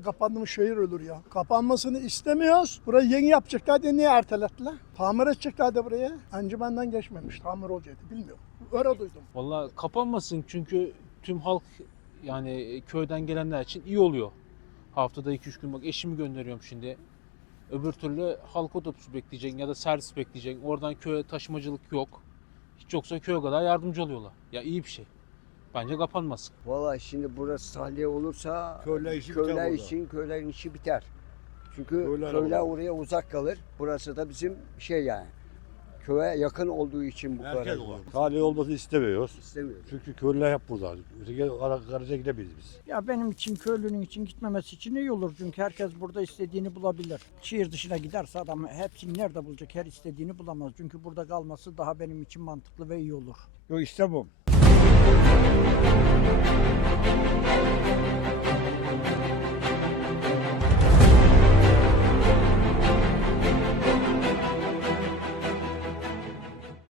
Kapandı mı şehir ölür ya. Kapanmasını istemiyoruz. Burayı yeni yapacaklar diye niye ertelettiler? Tamir edecekler de buraya. Encümenden geçmemiş. Tamir olacaktı bilmiyorum. Öyle duydum. Vallahi kapanmasın çünkü tüm halk yani köyden gelenler için iyi oluyor. Haftada 2-3 gün bak eşimi gönderiyorum şimdi. Öbür türlü halk otobüsü bekleyeceksin ya da servis bekleyeceksin. Oradan köye taşımacılık yok. Hiç yoksa köye kadar yardımcı oluyorlar. Ya iyi bir şey. Bence kapanmasın. Vallahi şimdi burası tahliye olursa köylerin işi biter. Çünkü köyler oraya uzak kalır. Burası da bizim yani. Köye yakın olduğu için bu kadar. Tahliye olmasını istemiyoruz. İstemiyoruz. Çünkü köylüler hep burada. Öteki Karaca gidemeyiz biz. Ya benim için köylünün için gitmemesi için iyi olur. Çünkü herkes burada istediğini bulabilir. Şehir dışına giderse adam hepsini nerede bulacak? Her istediğini bulamaz. Çünkü burada kalması daha benim için mantıklı ve iyi olur. Yok istemem.